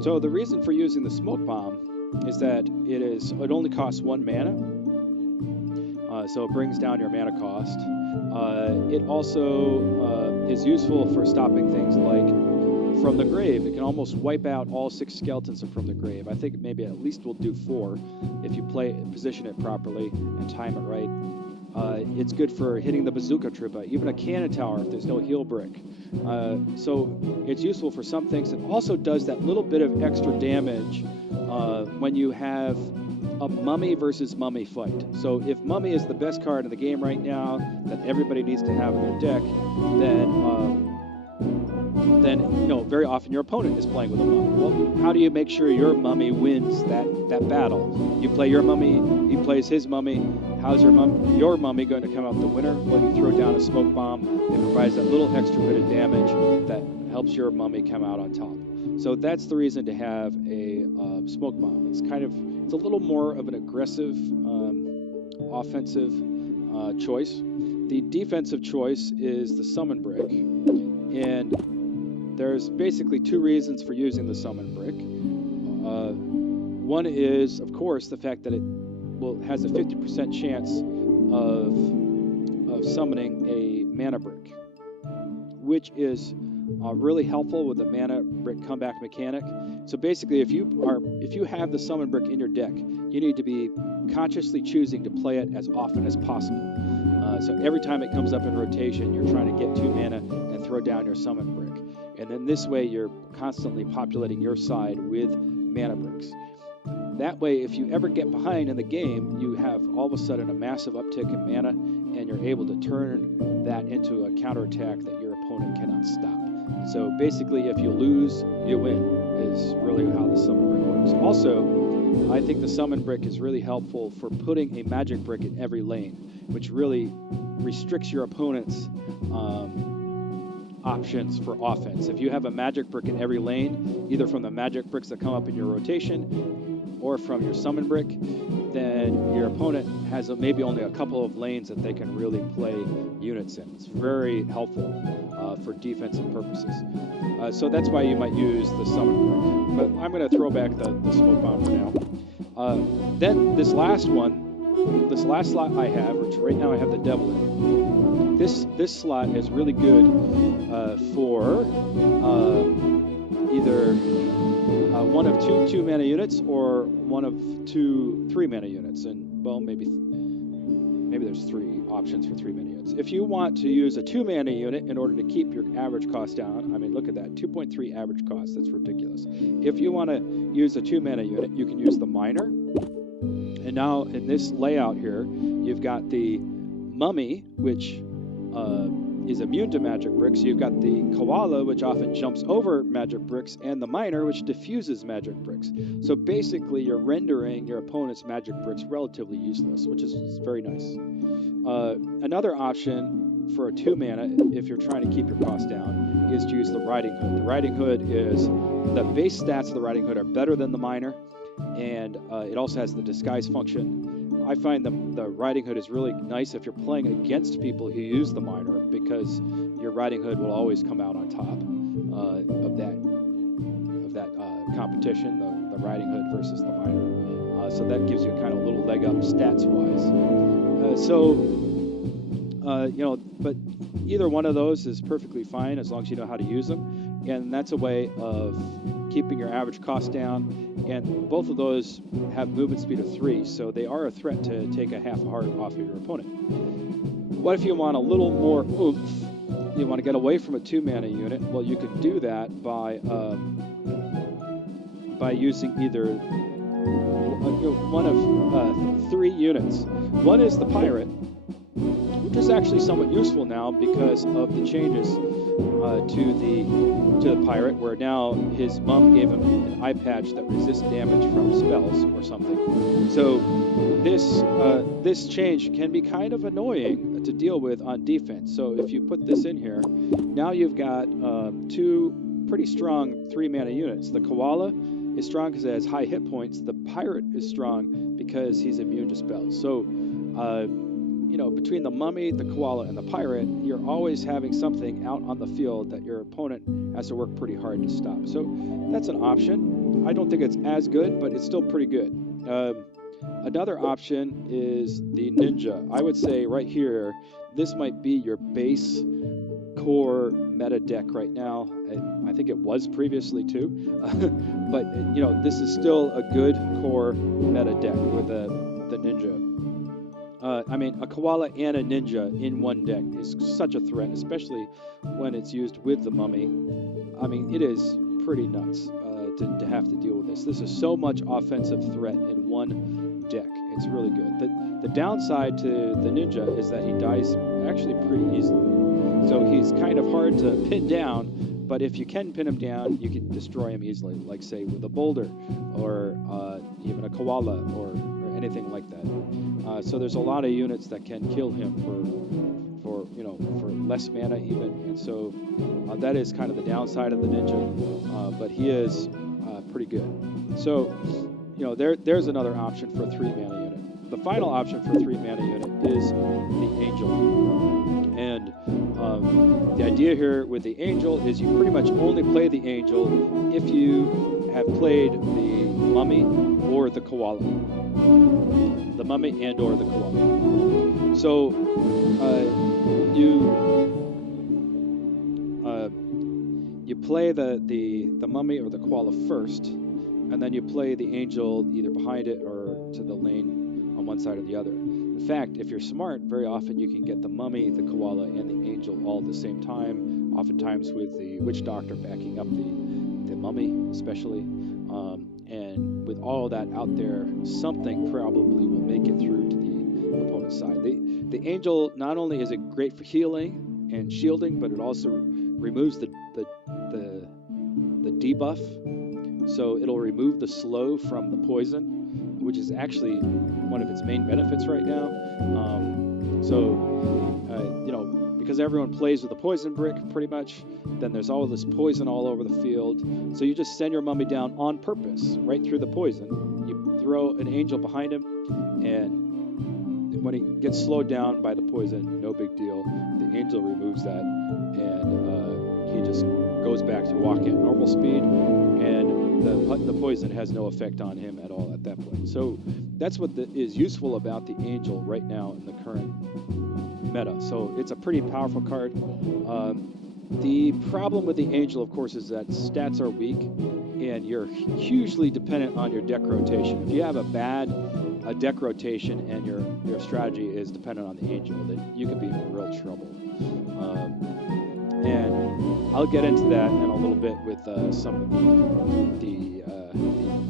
So the reason for using the smoke bomb is that it only costs 1 mana, so it brings down your mana cost. It also is useful for stopping things like from the grave. It can almost wipe out all 6 skeletons from the grave. I think maybe at least we'll do 4 if you position it properly and time it right. It's good for hitting the bazooka trippa, even a cannon tower if there's no heal brick. So it's useful for some things. It also does that little bit of extra damage when you have a mummy versus mummy fight. So if mummy is the best card in the game right now that everybody needs to have in their deck, then very often your opponent is playing with a mummy. Well, how do you make sure your mummy wins that battle? You play your mummy, he plays his mummy. How's your mummy going to come out the winner? Well, you throw down a smoke bomb. It provides that little extra bit of damage that helps your mummy come out on top. So that's the reason to have a smoke bomb. It's a little more of an aggressive offensive choice. The defensive choice is the summon brick, and there's basically 2 reasons for using the summon brick. One is, of course, the fact that it has a 50% chance of summoning a mana brick, which is really helpful with the mana brick comeback mechanic. So basically, if you have the summon brick in your deck, you need to be consciously choosing to play it as often as possible. So every time it comes up in rotation, you're trying to get 2 mana and throw down your summon brick. And then this way, you're constantly populating your side with mana bricks. That way, if you ever get behind in the game, you have all of a sudden a massive uptick in mana, and you're able to turn that into a counterattack that your opponent cannot stop. So basically, if you lose, you win, is really how the summon brick works. Also, I think the summon brick is really helpful for putting a magic brick in every lane, which really restricts your opponent's options for offense. If you have a magic brick in every lane, either from the magic bricks that come up in your rotation or from your summon brick, then your opponent has maybe only a couple of lanes that they can really play units in. It's very helpful for defensive purposes. So that's why you might use the summon brick. But I'm going to throw back the smoke bomb for now. Then this last slot I have, which right now I have the devil in. This slot is really good for either one of 2 mana units or one of 2 3 mana units, and well, maybe there's 3 options for 3 mana units. If you want to use a 2 mana unit in order to keep your average cost down, I mean, look at that, 2.3 average cost. That's ridiculous. If you want to use a 2 mana unit, you can use the miner. And now in this layout here, you've got the mummy, which is immune to magic bricks. You've got the koala, which often jumps over magic bricks, and the miner, which diffuses magic bricks. So basically, you're rendering your opponent's magic bricks relatively useless, which is very nice. Another option for a 2 mana, if you're trying to keep your cost down, is to use the Riding Hood. The Riding Hood is, the base stats of the Riding Hood are better than the miner, and it also has the disguise function. I find the Riding Hood is really nice if you're playing against people who use the miner, because your Riding Hood will always come out on top of that competition, the Riding Hood versus the miner. So that gives you kind of a little leg up stats-wise. But either one of those is perfectly fine as long as you know how to use them, and that's a way of keeping your average cost down. And both of those have movement speed of 3, so they are a threat to take a half a heart off of your opponent. What if you want a little more oomph? You want to get away from a 2 mana unit? Well, you could do that by using either one of 3 units. One is the pirate, which is actually somewhat useful now because of the changes to the pirate, where now his mom gave him an eye patch that resists damage from spells or something. So this change can be kind of annoying to deal with on defense. So if you put this in here, now you've got 2 pretty strong 3 mana units. The koala is strong because it has high hit points. The pirate is strong because he's immune to spells. So between the mummy, the koala, and the pirate, you're always having something out on the field that your opponent has to work pretty hard to stop. So that's an option. I don't think it's as good, but it's still pretty good. Another option is the Ninja. I would say right here, this might be your base core meta deck right now. I think it was previously too, but this is still a good core meta deck with the Ninja. I mean, a Koala and a Ninja in one deck is such a threat, especially when it's used with the Mummy. I mean, it is pretty nuts to have to deal with this. This is so much offensive threat in one deck. It's really good. The downside to the Ninja is that he dies actually pretty easily. So he's kind of hard to pin down, but if you can pin him down, you can destroy him easily, like say with a Boulder or even a Koala or anything like that. So there's a lot of units that can kill him for less mana even, and so that is kind of the downside of the Ninja, but he is pretty good. So there's another option for a 3-mana unit. The final option for a 3-mana unit is the Angel, and the idea here with the Angel is you pretty much only play the Angel if you have played the Mummy or the Koala. The Mummy and or the Koala. So you play the Mummy or the Koala first, and then you play the Angel either behind it or to the lane on one side or the other. In fact, if you're smart, very often you can get the Mummy, the Koala, and the Angel all at the same time, oftentimes with the Witch Doctor backing up the Mummy especially. And with all of that out there, something probably will make it through to the opponent's side. The Angel, not only is it great for healing and shielding, but it also removes the debuff. So it'll remove the slow from the poison, which is actually one of its main benefits right now. Because everyone plays with a poison brick pretty much, then there's all this poison all over the field. So you just send your Mummy down on purpose, right through the poison. You throw an Angel behind him, and when he gets slowed down by the poison, no big deal. The Angel removes that, and he just goes back to walking at normal speed, and the poison has no effect on him at all at that point. So that's what is useful about the Angel right now in the current meta. So it's a pretty powerful card. The problem with the Angel, of course, is that stats are weak, and you're hugely dependent on your deck rotation. If you have a bad deck rotation and your strategy is dependent on the Angel, then you could be in real trouble. And I'll get into that in a little bit with some of the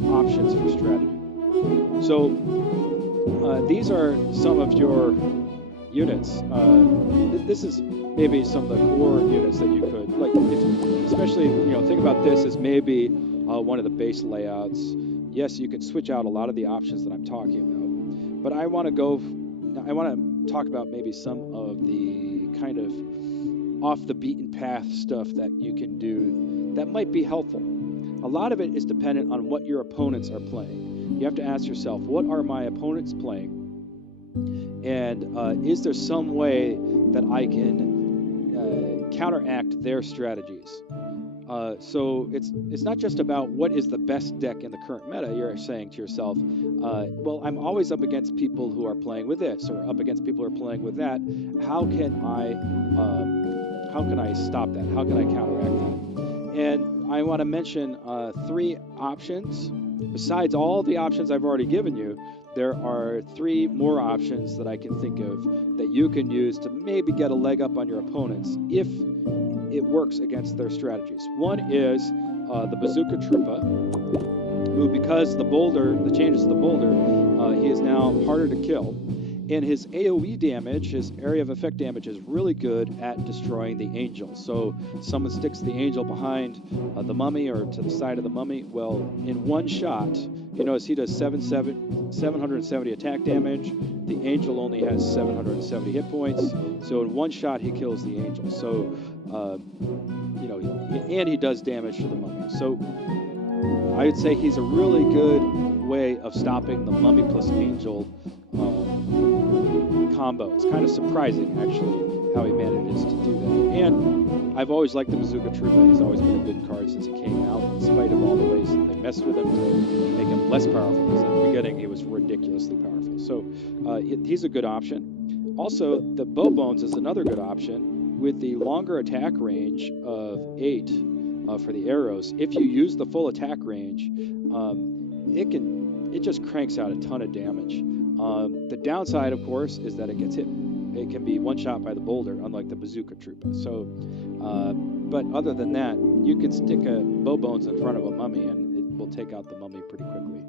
options for strategy. So these are some of your units. This is maybe some of the core units that you could, like, especially, think about this as maybe one of the base layouts. Yes, you can switch out a lot of the options that I'm talking about, but I want to talk about maybe some of the kind of off the beaten path stuff that you can do that might be helpful. A lot of it is dependent on what your opponents are playing. You have to ask yourself, what are my opponents playing? And is there some way that I can counteract their strategies? So it's not just about what is the best deck in the current meta. You're saying to yourself, well, I'm always up against people who are playing with this or up against people who are playing with that. How can I stop that? How can I counteract that? And I want to mention 3 options. Besides all the options I've already given you, there are 3 more options that I can think of that you can use to maybe get a leg up on your opponents if it works against their strategies. One is the Bazooka Troopa, who, because the changes to the Boulder, he is now harder to kill. And his AoE damage, his area of effect damage, is really good at destroying the Angel. So someone sticks the Angel behind the Mummy or to the side of the Mummy. Well, in one shot, you notice he does 770 attack damage. The Angel only has 770 hit points. So in one shot, he kills the Angel. So, and he does damage to the Mummy. So I would say he's a really good way of stopping the Mummy plus Angel combo. It's kind of surprising, actually, how he manages to do that. And I've always liked the Bazooka Troopa. He's always been a good card since he came out, in spite of all the ways that they messed with him to make him less powerful, because at the beginning he was ridiculously powerful. So he's a good option. Also, the bow bones is another good option with the longer attack range of 8 for the arrows. If you use the full attack range, it just cranks out a ton of damage. The downside, of course, is that it gets hit. It can be one shot by the boulder, unlike the bazooka troopa. So, but other than that, you can stick a bow bones in front of a mummy and it will take out the mummy pretty quickly.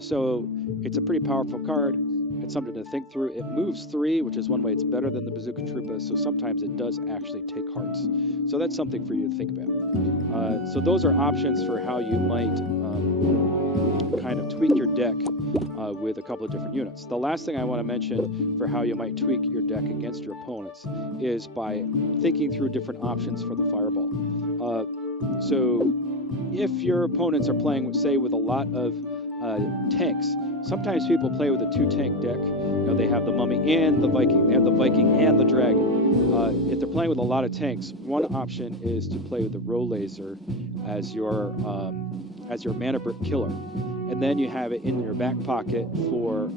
So it's a pretty powerful card. It's something to think through. It moves 3, which is one way it's better than the bazooka troopa. So sometimes it does actually take hearts. So that's something for you to think about. So those are options for how you might kind of tweak your deck with a couple of different units. The last thing I want to mention for how you might tweak your deck against your opponents is by thinking through different options for the fireball. So if your opponents are playing, say, with a lot of tanks, sometimes people play with a 2-tank deck. You know, they have the mummy and the Viking. They have the Viking and the dragon. If they're playing with a lot of tanks, one option is to play with the Rolaiser as your mana brick killer. And then you have it in your back pocket for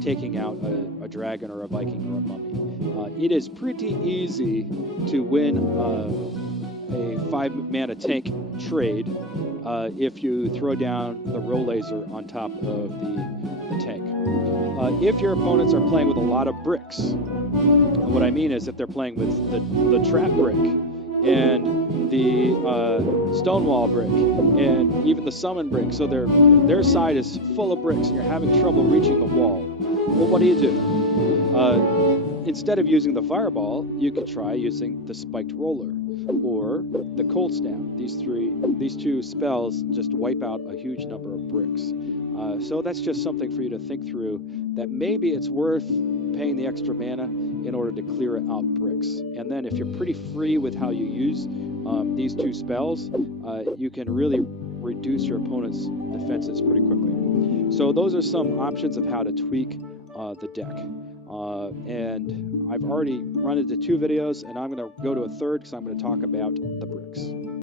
taking out a dragon or a Viking or a mummy. It is pretty easy to win a 5-mana tank trade if you throw down the Rolaiser on top of the tank. If your opponents are playing with a lot of bricks, what I mean is if they're playing with the trap brick and the stonewall brick and even the summon brick, so their side is full of bricks and you're having trouble reaching the wall, well, what do? Instead of using the fireball, you could try using the spiked roller or the cold snap. These two spells just wipe out a huge number of bricks. So that's just something for you to think through, that maybe it's worth paying the extra mana in order to clear out bricks. And then if you're pretty free with how you use these 2 spells, you can really reduce your opponent's defenses pretty quickly. So those are some options of how to tweak the deck. And I've already run into 2 videos, and I'm going to go to a third because I'm going to talk about the bricks.